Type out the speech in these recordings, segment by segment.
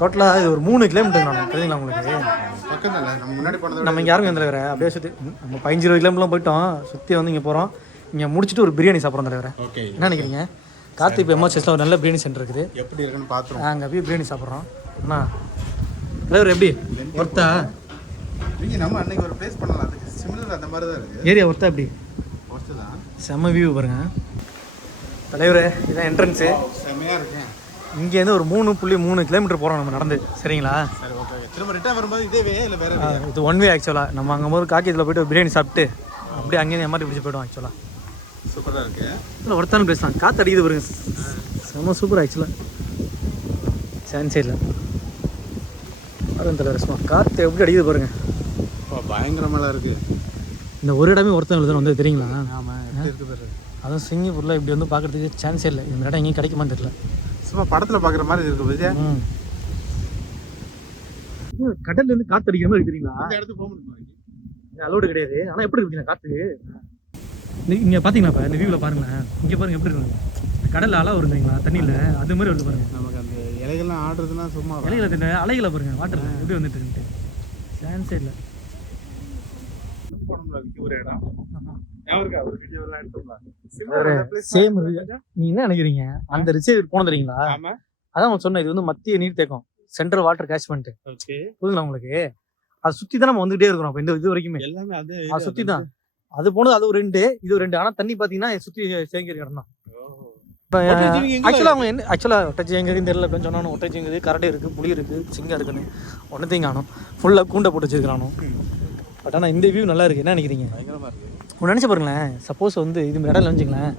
டோட்டலாக இது ஒரு மூணு கிலோமீட்டர் நான் தெரியுங்களா உங்களுக்கு? நம்ம முன்னாடி போனது நம்ம இங்கே யாரும் வந்து தலைவர? அப்படியே சுற்றி நம்ம பதினஞ்சு இருபது கிலோமீட்டர்லாம் போயிட்டோம். சுற்றி வந்து இங்கே போகிறோம் இங்கே முடிச்சுட்டு ஒரு பிரியாணி சாப்பிட்றோம் தலைவர. ஓகே என்ன நினைக்கிறீங்க? கார்த்திக் இப்போ எம்ஆர்எஸ்ல ஒரு நல்ல பிரியாணி சென்டர் இருக்குது. எப்படி இருக்குன்னு பார்த்துருவோம் அங்கே போய் பிரியாணி சாப்பிட்றோம். அண்ணா தலைவர் எப்படி? ஒர்த்தா? நம்ம அன்னைக்கு ஒரு ப்ளேஸ் பண்ணலாம். அதுக்கு சிமிலர் அந்த மாதிரி தான் இருக்கு. ஏரியா ஒர்த்தா எப்படி? ஒர்த்து தான். செம்ம வியூ பாருங்க. தலைவரே இதான் என்ட்ரன்ஸு செம்மையா இருக்கேன் இங்கேருந்து ஒரு மூணு புள்ளி மூணு கிலோமீட்டர் போகிறோம் நம்ம நடந்து. சரிங்களா? சரி ஓகே திரும்ப ரிட்டர்ன் வரும்போது இதே வே இல்லை வேற இது ஒன் வே ஆக்சுவலாக நம்ம அங்கே போது காக்கியத்தில் போயிட்டு பிரியாணி சாப்பிட்டு அப்படியே அங்கேயும் எம்ஆர்டி பிடிச்சி போய்டும் ஆக்சுவலாக சூப்பராக இருக்கு. இல்லை பிளேஸ் தான். காற்று அடிக்குது பாருங்க. செம்ம சூப்பர் ஆக்சுவலாக சான்ஸே இல்லை பாருங்க தலைவர் சும்மா காற்று எப்படி அடிக்குது பாருங்க. அப்பா, பயங்கரமாலாம் இருக்கு. இந்த ஒரு இடமே ஒருத்தவங்களுக்கு தான் வந்து தெரியுங்களா? ஆமா எப்படி இருக்கு பாரு. அதுவும் சிங்கப்பூரில் இப்படி வந்து பார்க்குறதுக்கு சான்ஸே இல்லை இந்த இடம் எங்கேயும் கிடைக்குமான்னு தெரியல. சும்மா படத்துல பாக்குற மாதிரி இருக்கு விஜயா. ம். கடல்ல இருந்து காத்து அடிக்கிற மாதிரி இந்த இடத்துக்கு போக முடியுமா அலோடு கிடையாது. ஆனா எப்படி இருக்குங்க காத்து? நீ- இங்க பாத்தீங்களா இப்ப? இந்த வியூல பாருங்களேன். இங்க பாருங்க எப்படி இருக்கு? கடல்ல அலை வருதுங்களா? தண்ணியில? அது மாதிரி வருது பாருங்க. நமக்கு அந்த இலைகள்லாம் ஆடுறதுன்னா சும்மா இலைகளை அலைகளை பாருங்க வாட்டர் எப்படி வந்துட்டு இருக்குன்ட்டு. சான்ஸே இல்லை போனோம்ல ஒரு இடம். இருக்கா? சேம் நீ என்ன நினைக்கிறீங்க? அந்த ரிசர்வ் போன தெரியுங்களா ஆமா. அதான் சொன்னேன் இது வந்து மத்திய நீர்த்தேக்கம் சென்ட்ரல் வாட்டர் கேட்ச்மெண்ட் ஓகே புரியுங்களா உங்களுக்கு? அதை சுத்தி தான் நம்ம வந்துகிட்டே இருக்கிறோம் இந்த இது வரைக்குமே. எல்லாமே அது அது சுத்தி தான். அது போனது அது ஒரு ரெண்டு இது ஒரு ரெண்டு. ஆனா தண்ணி பாத்தீங்கன்னா சுத்தி தேங்கி இடம் தான். ஆக்சுவலாக அவங்க என்ன ஆக்சுவலாக ஒட்டச்சி எங்கே தெரியல அப்படின்னு சொன்னானு ஒட்டச்சி எங்குது கரடி இருக்குது புளி இருக்குது சிங்கம் இருக்குன்னு. ஒன்றத்தையும் காணும். ஃபுல்லாக கூண்டை போட்டு வச்சிருக்கானோ பட் ஆனால் இந்த வியூ நல்லா இருக்குது என்ன நினைக்கிறீங்க? ஒன்று நினச்சி பாருங்களேன். சப்போஸ் வந்து இது இடம் நினச்சிங்களேன்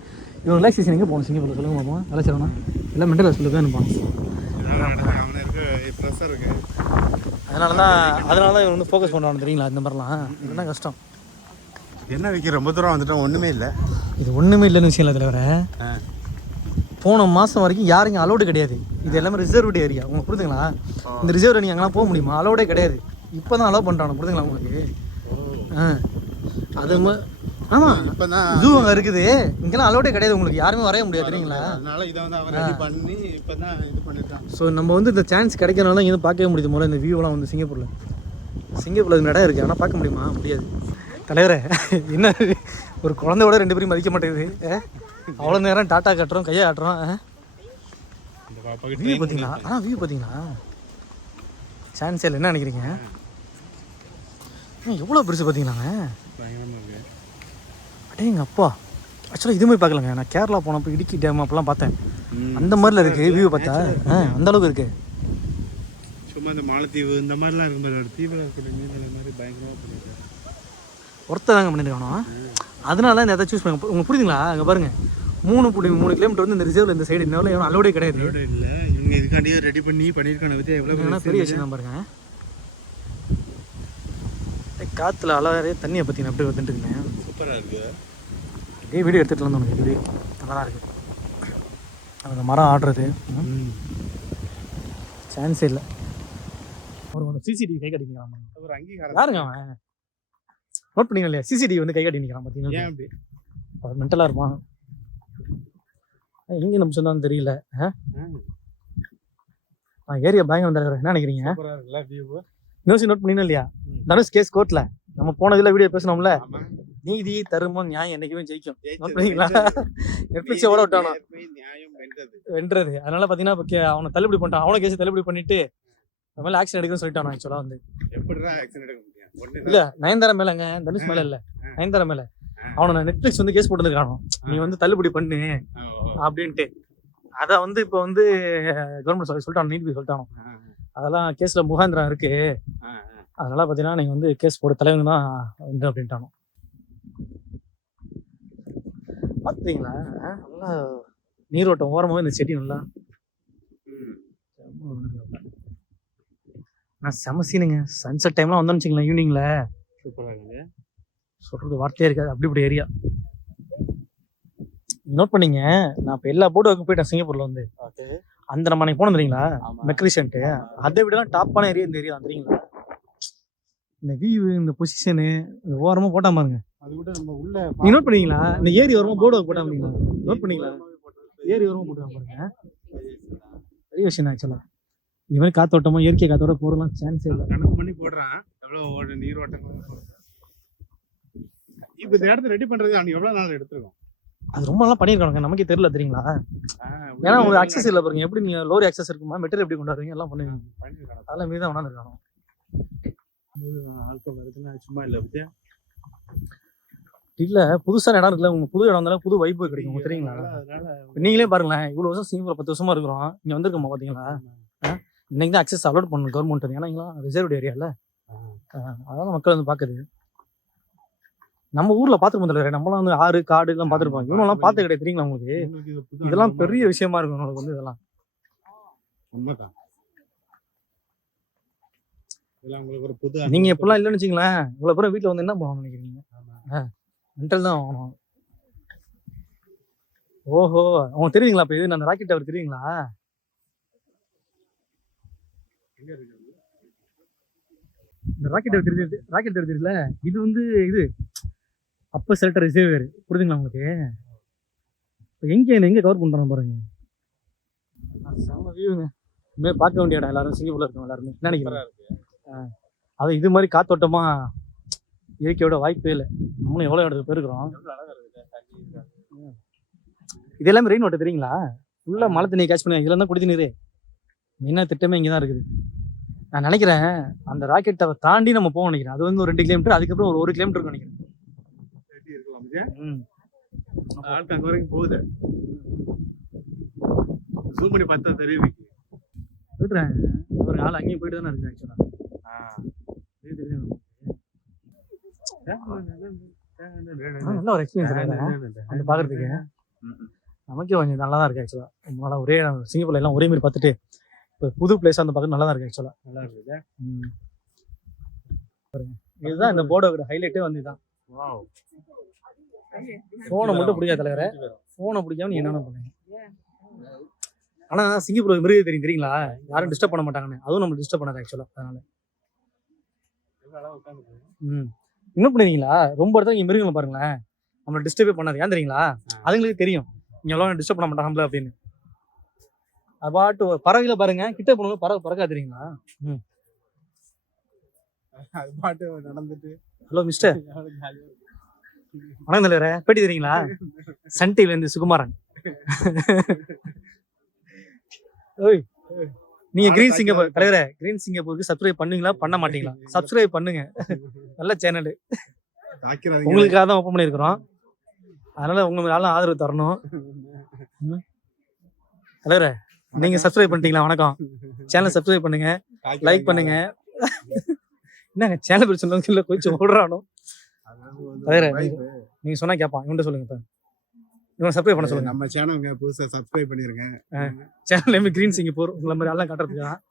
இவன் ரிலாக்ஸேஷன் எங்கே போகணும் சிங்கப்பூரில் சொல்லுங்க மாமா. நல்லா சொல்லணும் எல்லாம் மென்டல் ஹாஸ்பிட்டல் தான் போகணும் அதனால தான் அதனால தான் இவன் வந்து ஃபோக்கஸ் பண்ணுவானு தெரியுங்களா? இந்த மாதிரிலாம். இதுதான் கஷ்டம். என்ன விக்கி? ரொம்ப தூரம் வந்துட்டோம். ஒண்ணுமே இல்ல. இது ஒன்றுமே இல்லைன்னு விஷயம் இல்லை தலைவர. போன மாதம் வரைக்கும் யாருங்க அலோடு கிடையாது. இது எல்லாமே ரிசர்வ்டு ஏரியா உங்களுக்கு புரியுதுங்களா இந்த ரிசர்வ் நீங்கள் அங்கெல்லாம் போக முடியுமா? அலோடே கிடையாது. இப்போ தான் அலோவ் பண்ணுறாங்க புரியுதுங்களா உங்களுக்கு? அது ம ஆமாம் இப்பதான் ஜூ அங்கே இருக்குது. இங்கெல்லாம் அலோடே கிடையாது உங்களுக்கு. யாருமே வரைய முடியாது அதனால இதை வந்து அவன் ரெடி பண்ணி இப்பதான் இது பண்ணிருக்கான் ஸோ நம்ம வந்து இந்த சான்ஸ் கிடைக்கிறனால தான் இங்கே வந்து பார்க்கவே முடியுது முதல்ல இந்த வியூலாம் வந்து சிங்கப்பூரில். சிங்கப்பூரில் இந்த இடம் இருக்குது ஆனால் பார்க்க முடியுமா? முடியாது. தலைவரே என்ன ஒரு குழந்தையோட ரெண்டு பேரும் மதிக்க மாட்டேங்குது. அவ்வளோ நேரம் டாட்டா கட்டுறோம் கையை காட்டுறோம் ஆ? இந்த பாப்பாக்கு வியூ பார்த்தீங்களா? ஆ வியூ பார்த்தீங்களா? சான்ஸ் இல்லை. என்ன நினைக்கிறீங்க? எவ்வளோ பெருசு பார்த்தீங்களாங்க அடே எங்கள் அப்பா. ஆக்சுவலாக இது மாதிரி பார்க்கலங்க. நான் கேரளா போனப்போ இடுக்கி டேம் அப்பெல்லாம் பார்த்தேன். அந்த மாதிரில இருக்கு வியூ பார்த்தா. ஆ அந்த அளவுக்கு இருக்கு. சும்மா இந்த மாலத்தீவு இந்த மாதிரிலாம் ஒரு தீவுல இருக்கிற மீன்களை மாதிரி பயங்கரமா பண்ணிருக்காரு ஒருத்தர் தாங்க பண்ணிருக்கானோ? அதனால தான் இந்த இடத்த சூஸ் பண்ண உங்களுக்கு புரியுதுங்களா? அங்கே பாருங்க. மூணு புள்ளி மூணு கிலோமீட்டர் வந்து இந்த ரிசர்வ்ல இந்த சைடு இன்னும் எவனும் அலோடே கிடையாது. இல்ல. இவங்க இதுக்காண்டியே ரெடி பண்ணி பண்ணிருக்கான பத்தி எவ்வளவு இதெல்லாம் பெரிய விஷயம். தான் காத்துல அலறே தண்ணியை பற்றி நான் எப்படி வந்துட்டு இருக்கேன் சூப்பரா இருக்கு. இதே வீடியோ எடுத்துட்டு வந்து உனக்கு வீடியோ நல்லா தான் இருக்கு. அந்த மரம் ஆடுறது. சான்ஸே இல்லை. ஒரு ஒரு சிசிடிவி கை கட்டி நிற்கிறான் ஒரு அங்கீகாரம் யாருங்க அவன்? நோட் பண்ணீங்க இல்லையா? சிசிடிவி வந்து கை கட்டி நிற்கிறான் பார்த்தீங்கன்னா ஏன் அப்படி? அவன் மென்டலாக இருப்பான். எங்கே நம்ம சொன்னான்னு தெரியல. ஏரியா பயங்கரம் என்ன நினைக்கிறீங்க? நியூஸ் நோட் பண்ணீங்க இல்லையா. தனுஷ் கேஸ் கோர்ட்ல நம்ம போனதுல வீடியோ பேசணும்ல நீதி தருமம் நியாயம் என்னைக்குமே ஜெயிக்கும். நெட்ஃபிளிக்ஸை ஓட விட்டானோ வென்றது. அதனால கே- அவனை தள்ளுபடி பண்ணிட்டான். அவனை கேஸ் தள்ளுபடி பண்ணிட்டு மேலே ஆக்ஷன் எடுக்கணும்னு சொல்லிட்டான் ஆக்சுவலாக வந்து. இல்ல நயன்தாரா மேலங்க? தனுஷ் மேல இல்ல. நயன்தாரா மேல. அவனை நெட்ஃபிளிக்ஸ் வந்து கேஸ் போட்டுருக்கானோ நீ வந்து தள்ளுபடி பண்ணு அப்படின்ட்டு. அதை வந்து இப்போ வந்து கவர்மெண்ட் சொல்லி சொல்லிட்டானோ நீதிபதி சொல்லிட்டானோ? அதெல்லாம் கேஸ்ல முகாந்திரம் இருக்கு. அதனால பார்த்தீங்கன்னா நீங்க வந்து கேஸ் போட தலைவங்க தான் வந்து அப்படின்ட்டானோ பார்த்துட்டீங்களா நல்லா நீரோட்டம் ஓரமாகவே இந்த செடி நல்லா நான் செம சீனுங்க. சன்செட் டைம்லாம் வந்தோம்னு வச்சுங்களேன் ஈவினிங்ல சூப்பரா இருக்கு சொல்றது வார்த்தையே இருக்காது. அப்படி இப்படி ஏரியா. நோட் பண்ணீங்க. நான் இப்போ எல்லா போர்டு ஒர்க்கு போயிட்டேன் சிங்கப்பூர்ல வந்து. அந்த நம்ம அன்னைக்கு போனோம் தெரியுங்களா? மெக்ரிசன்ட்டு அதை விடலாம் டாப்பான ஏரியா இந்த ஏரியா தெரியுங்களா? இந்த வியூ இந்த பொசிஷனு இந்த ஓரமா போட்டா பாருங்க. அது கூட நம்ம உள்ள நீ நோட் பண்ணீங்களா இந்த ஏரி ஓரமா போர்டு ஒர்க் போட்டா பாருங்களா நோட் பண்ணீங்களா ஏரி ஓரமா போட்டு பாருங்க. பெரிய விஷயம் ஆக்சுவலா இது மாதிரி காத்தோட்டமா இயற்கை காத்தோட போறலாம் சான்ஸே இல்லை. கணக்கு பண்ணி போடுறான். எவ்வளவு ஓடு நீர் ஓட்டங்கள். இப்ப இந்த இடத்த ரெடி பண்றது அவனுக்கு எவ்வளவு நாள் எடுத்துருக்கும்? அது ரொம்ப நாளா பண்ணிருக்கானுங்க. நமக்கே தெரியல தெரியுங்களா? ஏன்னா ஒரு அக்சஸ் இல்ல பாருங்க. எப்படி நீங்க லோரி அக்சஸ் இருக்குமா? மெட்டீரியல் எப்படி கொண்டாடுறீங்க? எல்லாம் பண்ணுவீங்க அதெல்லாம் மீது தான் கொண்டாந்துருக்கானோ ஆட்கள் வருதுன்னா சும்மா இல்ல இல்ல புதுசான இடம் இருக்குல்ல. உங்க புது இடம் இருந்தாலும் புது வைப்பு கிடைக்கும் தெரியுங்களா? அதனால நீங்களே பாருங்களேன். இவ்வளவு வருஷம் சிங்கப்பூர் பத்து வருஷமா இருக்கிறோம். இங்க வந்திருக்கோமா பாத்தீங்களா? இன்னைக்கு தான் அக்சஸ் அலோட் பண்ணணும் கவர்மெண்ட் ஏன்னா இங்கெல்லாம் ரிசர்வ்டு ஏரியால அதான் மக்கள் வந்து பாக்குது. நம்ம ஊர்ல பாத்துருப்போம் தலைவர் நம்மளாம் வந்து ஆறு காடு எல்லாம் பாத்துருப்போம். இவனெல்லாம் பார்த்து கிடையாது. தெரியுங்களா உங்களுக்கு? இதெல்லாம் பெரிய விஷயமா இருக்கும் உங்களுக்கு வந்து இதெல்லாம். நீங்க. இப்படிலாம் இல்லைன்னு வச்சுங்களேன் இவ்வளவு பேரும் வீட்டுல வந்து என்ன பண்ணுவாங்க நினைக்கிறீங்க. மென்டல் தான் ஆகணும் ஓஹோ. அவங்க தெரியுங்களா இப்ப இது? அந்த ராக்கெட் டவர் தெரியுங்களா? இந்த ராக்கெட் டவர் தெரியுது ராக்கெட் தெரியல இது வந்து இது அப்ப செல்டர் ரிசர்வர் புரியுதுங்களா உங்களுக்கு? இப்ப எங்க எங்க கவர் பண்றாங்க பாருங்க. செம்ம வியூங்க இனிமேல் பார்க்க வேண்டிய இடம். எல்லாரும் சிங்கப்பூர்ல இருக்கோம் எல்லாருமே. என்ன இருக்கு. அது இது மாதிரி காத்தோட்டமா இயற்கையோட வாய்ப்பே இல்லை. நம்மளும் எவ்வளோ இடத்துக்கு போயிருக்கிறோம். இது எல்லாமே ரெயின் வாட்டர் தெரியுங்களா ஃபுல்லாக மழை தண்ணியை கேட்ச் பண்ணி இதெல்லாம் தான் குடி நீர். மெயினாக திட்டமே இங்கே தான் இருக்குது. நான் நினைக்கிறேன் அந்த ராக்கெட் டவர் தாண்டி நம்ம போக நினைக்கிறேன். அது வந்து ஒரு ரெண்டு கிலோமீட்டர் அதுக்கப்புறம் ஒரு ஒரு கிலோமீட்டர் நினைக்கிறேன். ம். ஆட்கள் அங்க வரைக்கும் போகுது. ஜூம் பண்ணி பார்த்தா தெரியும் விக்கி. சொல்கிறேன் ஒரு ஆள் அங்கேயும் போயிட்டு தானே இருக்கு ஆக்சுவலாக நல்ல ஒரு எக்ஸ்பீரியன்ஸ் அந்த பார்க்கறதுக்கு. நமக்கே கொஞ்சம் நல்லா தான் இருக்கு ஆக்சுவலாக நம்மளால ஒரே சிங்கப்பூர்ல எல்லாம் ஒரே மாதிரி பார்த்துட்டு இப்போ புது பிளேஸ் அந்த பார்க்க நல்லா தான் இருக்கு ஆக்சுவலாக நல்லா இருக்குது இதுதான் இந்த போர்டோட ஹைலைட்டே வந்து இதுதான் வாவ் ஃபோனை மட்டும் பிடிக்காத தலைவரே. ஃபோனை பிடிக்காம நீ என்னென்ன பண்ணுங்க ஆனா சிங்கப்பூர் மிருகம் தெரியும் தெரியுங்களா? யாரும் டிஸ்டர்ப் பண்ண மாட்டாங்கன்னு. அதுவும் நம்ம டிஸ்டர்ப் பண்ணாது ஆக்சுவலா அதனால. ம். இன்னும் பண்ணுவீங்களா ரொம்ப இடத்துல இங்க மிருகங்களை பாருங்களேன். நம்மளை டிஸ்டர்பே பண்ணாது. ஏன் தெரியுங்களா? அதுங்களுக்கு தெரியும். இங்க எவ்வளோ டிஸ்டர்ப் பண்ண மாட்டாங்க நம்மள அப்படின்னு. அது பாட்டு பறவைகளை பாருங்க. கிட்ட போனவங்க பறவை பறக்கா தெரியுங்களா? அது பாட்டு நடந்துட்டு. ஹலோ மிஸ்டர் எவ்வளவு jolly ஆ இருக்கு. வணக்கம் தலைவரே. பேட்டி தெரியுங்களா சன் டிவில இருந்து சுகுமாரன். ஓய் நீங்க கிரீன் சிங்கப்பூர். தலைவரே கிரீன் சிங்கப்பூருக்கு சப்ஸ்கிரைப் பண்ணுவீங்களா? பண்ண மாட்டீங்களா? சப்ஸ்கிரைப் பண்ணுங்க. நல்ல சேனல். உங்களுக்காக தான் ஓப்பன் பண்ணியிருக்கிறோம். அதனால உங்க மேல ஆதரவு தரணும். தலைவரே நீங்க சப்ஸ்கிரைப் பண்ணிட்டீங்களா? வணக்கம். சேனல் சப்ஸ்கிரைப் பண்ணுங்க. லைக் பண்ணுங்க. என்னங்க சேனல் பேர் சொன்னவங்க இல்ல கொஞ்சம் ஓடுறானோ? Vibe. நீங்க சொன்னா கேட்பான் இவன்ட்ட சொல்லுங்க இப்ப. இவன் சப்ஸ்கிரைப் பண்ண சொல்லுங்க. நம்ம சேனலுங்க புதுசா சப்ஸ்கிரைப் பண்ணிருங்க சேனல் நேம் கிரீன் சிங்கப்பூர் உங்களை மாதிரி எல்லாம் காட்டுறதுக்கு? தான்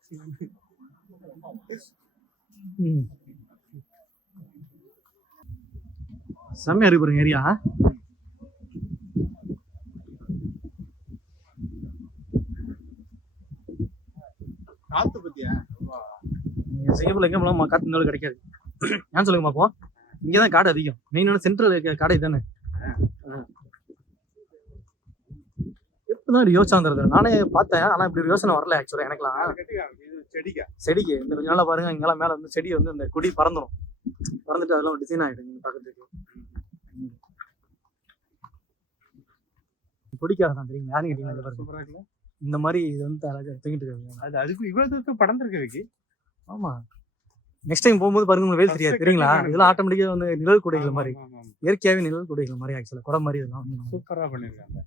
ம். செம்மையா இருக்கு பாருங்க ஏரியா. காத்து பத்தியா? நீங்க சிங்கப்பூர்ல எங்க போனாலும் காத்து இருந்தாலும் கிடைக்காது. ஏன் சொல்லுங்க பாப்போம்? இங்கதான் காடு அதிகம். மெயினான சென்ட்ரல் இருக்க காடை தானே எப்படிதான் இப்படி யோசிச்சாங்கிறது நானே பார்த்தேன் ஆனா இப்படி ஒரு யோசனை வரல ஆக்சுவலா எனக்குலாம் செடிக்கா இந்த கொஞ்ச நாளா பாருங்க இங்கெல்லாம் மேல வந்து செடி வந்து இந்த கொடி பறந்துரும். பறந்துட்டு அதெல்லாம் டிசைன் ஆயிடும் நீங்க பாக்கிறதுக்கு கொடிக்காக தான் தெரியுங்க யாரும் கேட்டீங்க இந்த மாதிரி இது வந்து அழகா தூங்கிட்டு இருக்காங்க. அது அதுக்கு இவ்வளவு தூரத்துக்கு படர்ந்துருக்கு விக்கி ஆமா. நெக்ஸ்ட் டைம் போகும்போது பாருங்க உங்களுக்கு வேல் தெரியாது தெரியுங்களா? இதெல்லாம் ஆட்டோமேட்டிக்கா வந்து நிழல் குடைகள் மாதிரி. இயற்கையாவே நிழல் குடைகள் மாதிரி ஆக்சுவலா குடம் மாதிரி இதெல்லாம் வந்து நம்ம- சூப்பரா பண்ணிருக்காங்க.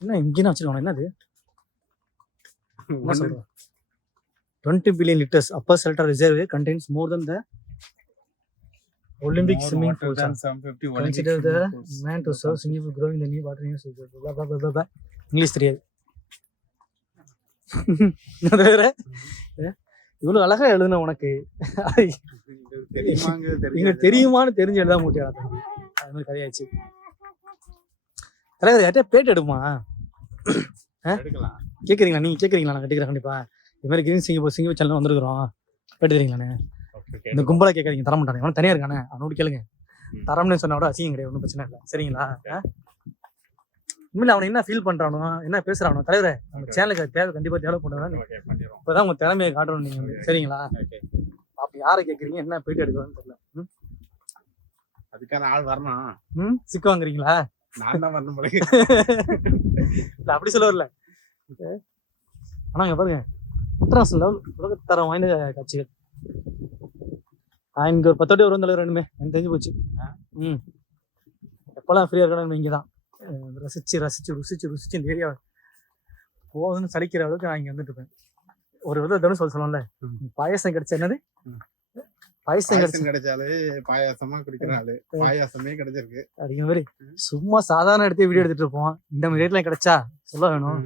என்ன இங்கே வச்சிருக்காங்க என்னது? Twenty billion litres upper Seletar reserve contains more than the Olympic More 50 Olympic Consider the swimming man to serve Singapore growing the new water news blah blah blah blah blah. English தெரியாது. வேற? இவ்வளவு அழகா எழுதுன உனக்கு. இங்க. தெரியுமான்னு தெரிஞ்சு எழுத முடியாது அது மாதிரி கதையாச்சு. தலைவர் யார்கிட்ட பேட்டு எடுமா எடுக்கலாம். கேக்குறீங்களா? நீங்க கேக்குறீங்களா? நான் கட்டிக்கிறேன் கண்டிப்பா. இது மாதிரி கிரீன் சிங்கப்பூர் சிங்கப்பூர் சேனல் வந்திருக்கிறோம். பேட்டு தரீங்களாண்ணே Okay, இந்த கும்பலா கேட்காதீங்க. தர மாட்டானே அவன் தனியா இருக்கானே. அவனோட கேளுங்க. தரம்னு சொன்னா கூட அசிங்கம் கிடையாது. ஒன்றும் பிரச்சனை இல்லை. சரிங்களா? உண்மையில அவன் என்ன ஃபீல் பண்றானோ என்ன பேசுறானோ தலைவரே நம்ம சேனலுக்கு தேவை கண்டிப்பா டெவலப் பண்ணுவேன் இப்பதான் உங்க திறமையை காட்டணும் நீங்க. சரிங்களா? அப்ப யாரை கேக்குறீங்க? என்ன போயிட்டு எடுக்கணும்னு தெரியல? அதுக்கான ஆள் வரணும். ம்? சிக்கு வாங்குறீங்களா? நான் தான் வரணும் போல இல்ல அப்படி சொல்ல வரல. ஆனா இங்க பாருங்க. இன்டர்நேஷனல் லெவல் உலகத்தரம் வாய்ந்த காட்சிகள். நான் இங்க ஒரு பத்தோட்டி வரும் தலைவர் ரெண்டுமே. எனக்கு தெரிஞ்சு போச்சு. ம். எப்பெல்லாம் ஃப்ரீயா இருக்கணும் இங்க தான் ரசிச்சு ரசிச்சு ருசிச்சு ருசிச்சு இந்த ஏரியா போதுன்னு சலிக்கிற அளவுக்கு நான் இங்க வந்துட்டு இருப்பேன் ஒரு விதம் தனுஷ் சொல்ல சொல்லல. பாயசம் கிடைச்ச என்னது. பாயசம் கிடைச்ச கிடைச்சாலே பாயாசமா குடிக்கிற ஆளு. பாயாசமே கிடைச்சிருக்கு. அப்படிங்கிற மாதிரி. சும்மா சாதாரண இடத்தையே வீடியோ எடுத்துட்டு இருப்போம். இந்த மாதிரி ரேட்லாம் கிடைச்சா சொல்ல வேணும்.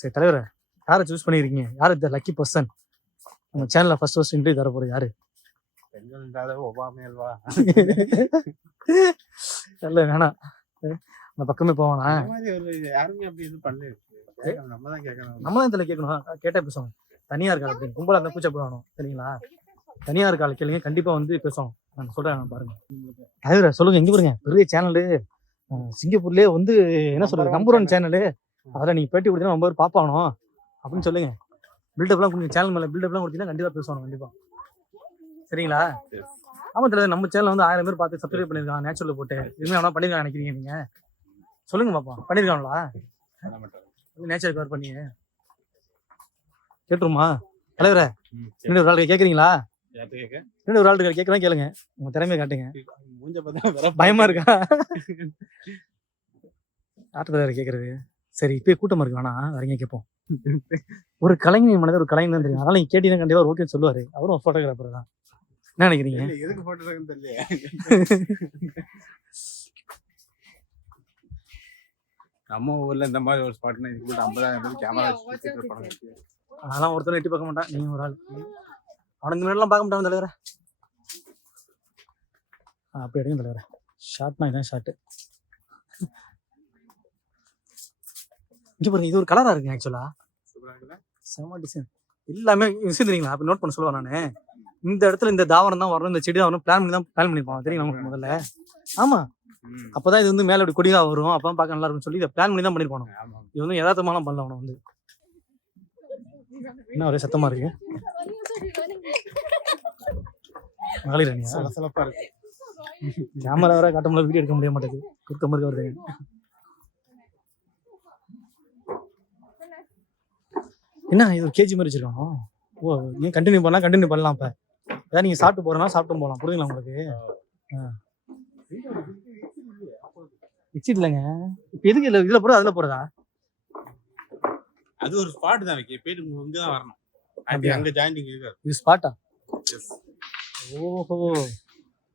சரி தலைவரே யாரை சூஸ் பண்ணிருக்கீங்க யார் இந்த லக்கி பர்சன் நம்ம சேனல்ல ஃபர்ஸ்ட் ஃபர்ஸ்ட் இன்டர்வியூ தர போறது யாரு? பெண்கள் என்றாலே ஒபாமே அல்வா. இல்ல வேணாம். அந்த பக்கமே போவானா யாருமே அப்படி இது கேட்கணும் நம்ம தான் கேட்கணும். நம்மளும் இதுல கேட்கணும். கேட்டா பேசுவோம் தனியா இருக்கா அப்படின்னு கும்பலா இருந்தா பூச்சை போடணும் சரிங்களா தனியா இருக்காள்? கேளுங்க. கண்டிப்பா வந்து பேசுவோம் நான் சொல்றேன் பாருங்க. தலைவரே சொல்லுங்க எங்க பாருங்க பெரிய சேனலு. சிங்கப்பூர்லயே வந்து என்ன சொல்றது? Number one channel. அதில் நீங்க பேட்டி கொடுத்தீங்கன்னா ரொம்ப பேர் அப்படின்னு சொல்லுங்க. பில்டப்லாம் கொஞ்சம் சேனல் மேல பில்டப்லாம் கொடுத்தீங்கன்னா கண்டிப்பா பேசுவாங்க கண்டிப்பா. சரிங்களா. ஆமா தலைவர் நம்ம சேனல் வந்து ஆயிரம் பேர் பார்த்து சப்ஸ்கிரைப் பண்ணிருக்காங்க நேச்சுரல் போட்டு. இதுவுமே அவனா பண்ணிருக்காங்க நினைக்கிறீங்க நீங்க? சொல்லுங்க பாப்பா பண்ணிருக்காங்களா. நேச்சர் கவர் பண்ணி கேட்டுருமா? தலைவரே ம், சரி. இன்னொரு ஆள் கேக்குறீங்களா? இன்னொரு ஒரு ஆள் கேட்கலாம் கேளுங்க. உங்க திறமையை காட்டுங்க. மூஞ்ச பார்த்தா வேற பயமா இருக்கா? ஆட்டு தலைவர் கேக்குறது? சரி இப்பயே கூட்டமா இருக்கு வேணா வரீங்க கேட்போம் ஒரு கலைஞர் மனதில் ஒரு கலைஞர் தான் தெரியும். அதனால நீங்க கேட்டீங்கன்னா கண்டிப்பா ஓகே சொல்லுவாரு. அவரும் போட்டோகிராஃபர் தான். என்ன நினைக்கிறீங்க? எதுக்கு போட்டு இருக்குன்னு தெரியல. நம்ம ஊர்ல இந்த மாதிரி ஒரு ஸ்பாட்னா இதுக்கு கூட ஐம்பதாயிரம் பேர் கேமரா வச்சு இருப்பாங்க அதெல்லாம் ஒருத்தரும் எட்டி பார்க்க மாட்டான். நீங்க ஒரு ஆள். அவனுக்கு முன்னாடிலாம் பார்க்க மாட்டான் தலைவர. அப்படி எடுங்க தலைவர. ஷார்ட்னா இதான் ஷார்ட் இங்க பாருங்க இது ஒரு கலரா இருக்கு ஆக்சுவலா சூப்பரா இருக்குல்ல? செம டிசைன் எல்லாமே விஷயம் தெரியுங்களா அப்ப நோட் பண்ண சொல்லுவேன் நானு. இந்த இடத்துல இந்த தாவரம் தான் வரணும் இந்த செடி தான் வரணும் பிளான் பண்ணி தான் பிளான் பண்ணிருப்பாங்க தெரியுமா உங்களுக்கு முதல்ல? ஆமா. அப்பதான் இது வந்து மேல இப்படி கொடியா வரும். அப்பதான் பார்க்க நல்லா இருக்கும்னு சொல்லி இதை பிளான் பண்ணி தான் பண்ணிருப்பானோ ஆமா. இது வந்து யதார்த்தமாலாம் பண்ணல அவனை வந்து. என்ன ஒரே சத்தமா இருக்கு? மகளிர் இருக்கு. கேமரா வேற காட்ட முடியல வீடியோ எடுக்க முடிய மாட்டேங்குது. குத்த மாதிரி வருது. என்ன இது ஒரு கேஜி மாதிரி வச்சிருக்கானோ? ஓ நீங்க கண்டினியூ பண்ணலாம் கண்டினியூ பண்ணலாம் இப்ப. ஏதாவது நீங்க சாப்பிட்டு போறனா சாப்பிட்டு போகலாம் புரியுங்களா உங்களுக்கு? எக்ஸிட் இல்லைங்க. இப்ப எதுக்கு இல்ல இதுல போறதா அதுல போறதா அது ஒரு ஸ்பாட் தான் வைக்க. போயிட்டு இங்க இங்கதான் வரணும். அப்படி அப்படியா? அங்க ஜாயிண்டிங் இருக்காது இது ஸ்பாட்டா. ஓஹோ.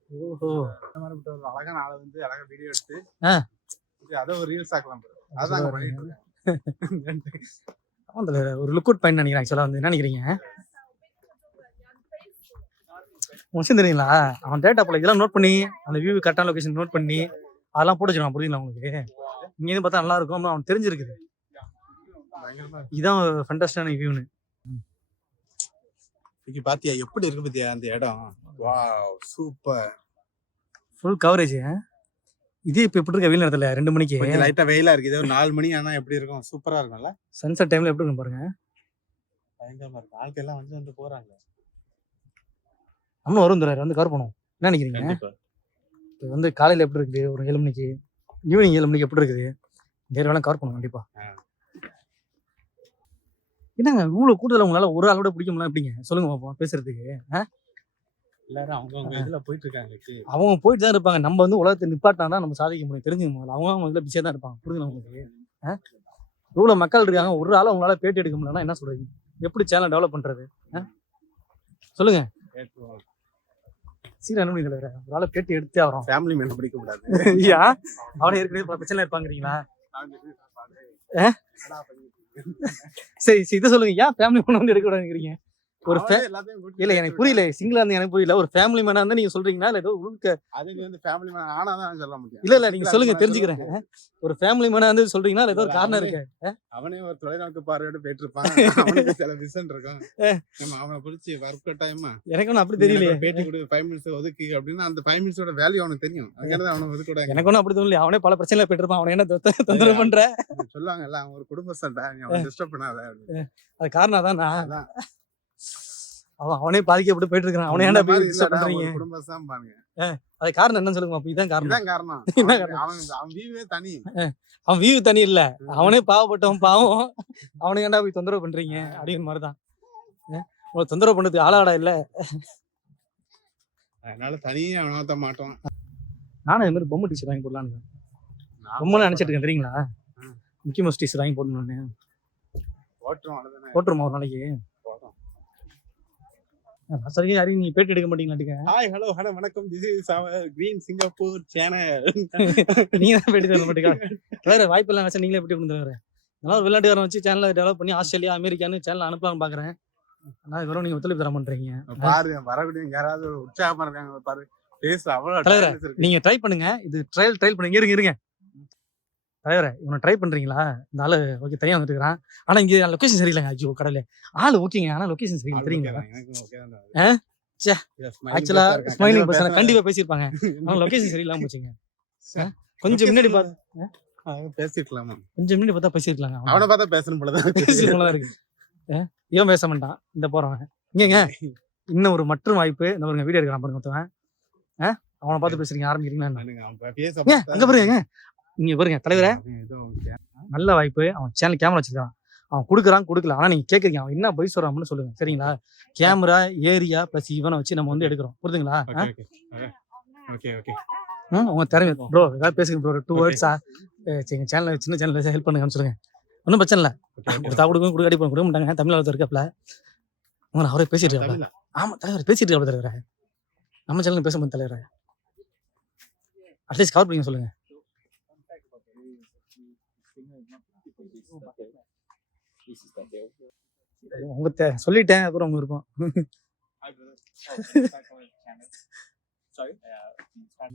ஓஹோ. ஒரு அழகான ஆளை வந்து அழகா வீடியோ எடுத்து அதை ஒரு ரீல்ஸ் ஆக்கலாம். அதான் பண்ணிட்டு இருக்கேன். தலைவர் ஒரு லுக் அவுட் பாயிண்ட் நினைக்கிறேன் ஆக்சுவலா வந்து. என்ன நினைக்கிறீங்க? விஷயம் தெரியுங்களா? அவன் டேட்டா போல இதெல்லாம் நோட் பண்ணி அந்த வியூ கரெக்டான லொகேஷன் நோட் பண்ணி அதெல்லாம் போட்டு வச்சிருக்கான் புரியுங்களா உங்களுக்கு? இங்க இருந்து பார்த்தா நல்லா இருக்கும் அவன் தெரிஞ்சிருக்குது. இதான் ஃபண்டாஸ்டான வியூன்னு இன்னைக்கு பாத்தியா? எப்படி இருக்கு பாத்தியா அந்த இடம்? வாவ் சூப்பர் ஃபுல் கவரேஜ் இதே இப்போ எப்படி இருக்க? வெயில் நேரத்துல ரெண்டு மணிக்கு. கொஞ்சம் லைட்டா வெயிலா இருக்கு. இதே ஒரு நாலு மணி ஆனா எப்படி இருக்கும்? சூப்பரா இருக்கும்ல? சன்செட் டைம்ல எப்படி இருக்கும் பாருங்க? பயங்கரமா இருக்கும் ஆட்கள் எல்லாம் வந்து வந்து போறாங்க. நம்மளும் வரும் தராரு வந்து கவர் பண்ணுவோம் என்ன நினைக்கிறீங்க? இப்போ வந்து காலையில எப்படி இருக்குது? ஒரு ஏழு மணிக்கு. ஈவினிங் ஏழு மணிக்கு எப்படி இருக்குது? இந்த ஏரியாவெல்லாம் கவர் பண்ணுவோம் கண்டிப்பா. என்னங்க இவ்வளவு கூட்டத்தில் உங்களால ஒரு ஆளோட பிடிக்க முடியல எப்படிங்க? சொல்லுங்க பாப்போம் பேசுறதுக்கு. எல்லாரும் அவங்கவுங்க இதுல போயிட்டு இருக்காங்க அவங்க போயிட்டு தான் இருப்பாங்க. நம்ம வந்து உலகத்தை நிப்பாட்டினா தான் நம்ம சாதிக்க முடியும். தெரிஞ்சுக்க முடியல அவங்க அவங்க இதுல பிஸியாக தான் இருப்பாங்க. புரியுதுங்களா உங்களுக்கு? ஆ? இவ்வளவு மக்கள் இருக்காங்க. ஒரு ஆளை உங்களால பேட்டி எடுக்க முடியலன்னா என்ன சொல்றீங்க? எப்படி சேனல் டெவலப் பண்றது? ஆ? சொல்லுங்க. சீக்கிரம் என்ன பண்ணி தலைவரே ஒரு ஆளை பேட்டி எடுத்தே வரோம் ஃபேமிலி மேன் பிடிக்க கூடாது. ஐயா அவனை ஏற்கனவே பல பிரச்சனை இருப்பாங்கிறீங்களா? சரி சரி இதை சொல்லுங்க. ஏன் ஃபேமிலி பொண்ணு வந்து எடுக்க கூடாதுங்கிறீங்க? ஒரு இல்ல எனக்கு புரியல சிங்கிளா இருந்து எனக்கு புரியல. ஒரு ஃபேமிலி மேனா இருந்தா நீங்க சொல்றீங்கன்னா ஏதோ உழுக்க அது வந்து ஃபேமிலி மேன் ஆனா தான் சொல்ல முடியும். இல்ல இல்ல நீங்க சொல்லுங்க தெரிஞ்சுக்கிறேன். ஒரு ஃபேமிலி மேனா இருந்து சொல்றீங்கன்னா ஏதோ ஒரு காரணம் இருக்கு அவனே ஒரு தொலைநோக்கு பார்வையோட போயிட்டு இருப்பான் அவனுக்கு சில விஷன் இருக்கும். நம்ம அவனை பிடிச்சி ஒர்க் டைமா எனக்கு ஒன்றும் அப்படி தெரியலையே. பேட்டி கொடு ஃபைவ் மினிட்ஸ் ஒதுக்கு அப்படின்னா அந்த ஃபைவ் மினிட்ஸோட வேல்யூ அவனுக்கு தெரியும். தான் அவனை ஒதுக்கூட எனக்கு ஒன்றும் அப்படி தோணல அவனே பல பிரச்சனையில போயிட்டு இருப்பான் அவனை என்ன தொந்தரவு பண்ற? சொல்லுவாங்கல்ல அவன் ஒரு குடும்பஸ்தன்டா நீ அவனை டிஸ்டர்ப் பண்ணாத. அது காரணம் அதான் நான் அதான். அவன் அவனே பாதிக்கப்பட்டு போயிட்டு இருக்கான் அவனே மாதிரி போய் டிஸ்டர்ப் பண்றீங்க? குடும்பஸ்தான் பாருங்க. அது காரணம் என்னன்னு சொல்லுங்க அப்ப இதான் காரணம். இதான் காரணம். என்ன அவன் அவன் அவன் வீவே தனி. அவன் வியூ தனி இல்ல. அவனே பாவப்பட்டவன் பாவம். அவனுக்கு ஏன்டா போய் தொந்தரவு பண்றீங்க? அப்படிங்கிற மாதிரிதான். அஹ் உங்களை தொந்தரவு பண்றதுக்கு ஆளாடா இல்ல. அதனால தனியே அவனாத்த மாட்டான் நானும் இது மாதிரி பொம்மை டீச்சர் வாங்கி போடலான்னு நான் ரொம்ப நினைச்சிட்டு இருக்கேன் தெரியுங்களா? ம். மிக்கி மவுஸ் டீச்சர் வாங்கி போடணும்னு. அவ்வளவுதானே. போட்டுருமா ஒரு நாளைக்கு? போதும். சரி யாரையும் நீ பேட்டி எடுக்க மாட்டீங்களாட்டுக்க? ஹாய் ஹலோ ஹலோ வணக்கம். This is our green Singapore channel நீங்க தான் பேட்டி தர மாட்டீங்க வேற வாய்ப்பு எல்லாம் வச்சா நீங்களே கொடுத்து வேற. நல்லா ஒரு விளையாட்டுக்காரன் வச்சு சேனலை டெவலப் பண்ணி ஆஸ்திரேலியா அமெரிக்கான்னு சேனல் அனுப்பலாம்னு பாக்குறேன். ஆனா வெறும் நீங்க ஒத்துழைப்பு தர மாட்டீங்க பாரு வரக்கூடிய யாராவது உற்சாகமா இருக்காங்க பாரு. பேச இருக்கு. நீங்க ட்ரை பண்ணுங்க. இது ட்ரையல் ட்ரையல் பண்ணுங்க இருங்க இருங்க. தலைவரே இவனை ட்ரை பண்றீங்களா? இந்த ஆளு ஓகே தனியா வந்துருக்கான் ஆனா இங்க லொகேஷன் சரியில்லைங்க ஐயோ கடவுளே. ஆளு ஓகேங்க ஆனா லொகேஷன் சரியில்லை. தெரியுங்களா? ஆ? அது. ச்சே. Yeah, smiling ஆக்சுவலா face ஆ இருக்கான். ஸ்மைலிங் பர்சன் பேசுறேன். கண்டிப்பா பேசியிருப்பாங்க. ஆனா லொகேஷன் சரியில்லாம போச்சுங்க? கொஞ்சம் முன்னாடி பார்த்து ஆ, பேசிக்கலாமா கொஞ்சம் முன்னாடி பார்த்தா பேசியிருக்கலாங்க அவனை. பார்த்தா பேசணும் போலதான் பேசி போல இருக்கு? இவன் பேச மாட்டான். இந்த போறவன். இங்கங்க. இன்னும் ஒரு மற்றும் வாய்ப்பு. இந்த பாருங்க வீடியோ எடுக்கிறான் பாருங்க ஒருத்தவன் ஆ? அவனை பார்த்து பேசுறீங்க ஆரம்பிக்கிறீங்களா அங்க பாருங்க இங்க பாருங்க தலைவரே. நல்ல வாய்ப்பு. அவன் சேனல் கேமரா வச்சிருக்கான். அவன் கொடுக்குறான் கொடுக்கல. ஆனா நீங்க கேக்குறீங்க அவன் என்ன போய் சொல்றான்னு சொல்லுங்க. சரிங்களா? கேமரா ஏரியா பிளஸ் இவனை வச்சு நம்ம வந்து எடுக்கிறோம். okay. ம், உங்க திறமை ப்ரோ ஏதாவது பேசுங்க ப்ரோ டூ. வேர்ட்ஸா எங்க சேனல் சின்ன சேனல் ஹெல்ப் பண்ணுங்கன்னு சொல்லுங்க. ஒன்றும் பிரச்சனை இல்லை. கொடுத்தா கொடுக்கும் கொடுக்காடி போக கொடுக்க மாட்டாங்க. தமிழ் ஒருத்தர் இருக்காப்ல. உங்களை அவரே பேசிட்டு இருக்காப்ல. தமிழா? ஆமா தலைவர் பேசிட்டு இருக்காப்ல தலைவரே. நம்ம சேனல் பேச முடியும் தலைவரே அட்லீஸ்ட் கவர் பண்ணி சொல்லுங்க உங்க தே- சொல்லிட்டேன் அப்புறம் உங்க இருக்கும் Hi, brother. Sorry?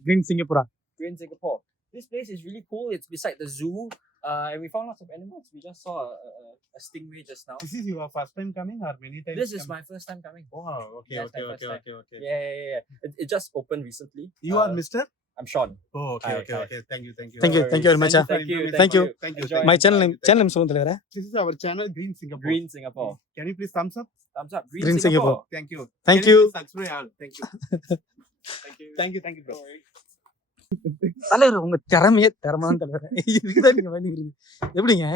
Green சிங்கப்பூரா We're in Singapore. This place is really cool. It's beside the zoo. Uh, and we found lots of animals. We just saw a, a, a stingray just now. This is your first time coming or many times? This is coming? my first time coming. Wow, okay, Yes, okay, my okay, first okay, okay. Yeah, yeah, yeah. yeah. It, it just opened recently. You are Uh, Mr. I'm Sean. Oh, okay, Hi, okay, hi. okay. Thank you, thank you. Thank you, thank you very much, Thank you. Thank you. Thank you. Enjoy. thank you, channel thank name சொல்லுங்க தலைவரே. This is our channel, Green Singapore. Green Singapore. Can you please thumbs up? Thumbs up. Green, Green Singapore. Singapore. Thank you. Thank Can you. please subscribe all? Thank you. Thank you. Thank you, thank you, bro. தலைவர் உங்க திறமையே திறமான தலைவர் இதுதான் நீங்க வேண்டிக்கிறது எப்படிங்க